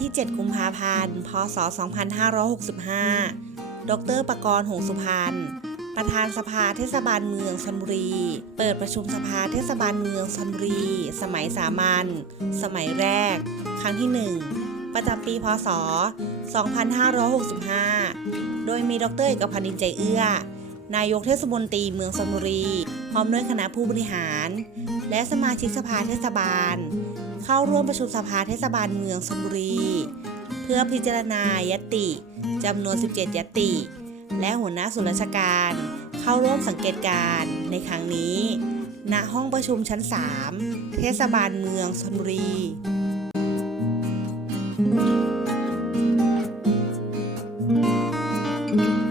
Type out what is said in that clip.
ที่ 7 กุมภาพันธ์ พศ 2565 ดรประกรณ์หงสุพรรณ ประธานสภาเทศบาลเมืองชลบุรี เปิดประชุมสภาเทศบาลเมืองชลบุรี สมัยสามัญ สมัยแรก ครั้งที่ 1 ประจำปี พศ 2565 โดยมีดรเอกพันธ์อินใจเอื้อ นายกเทศมนตรีเมืองชลบุรี พร้อมด้วยคณะผู้บริหาร และสมาชิกสภาเทศบาล เข้าร่วมประชุมสภาเทศบาลเมืองชลบุรี เพื่อพิจารณายติจำนวน 17 ยติ และหัวหน้าส่วนราชการ เข้าร่วมสังเกตการในครั้งนี้ ณห้องประชุมชั้น 3 เทศบาลเมืองชลบุรีうん。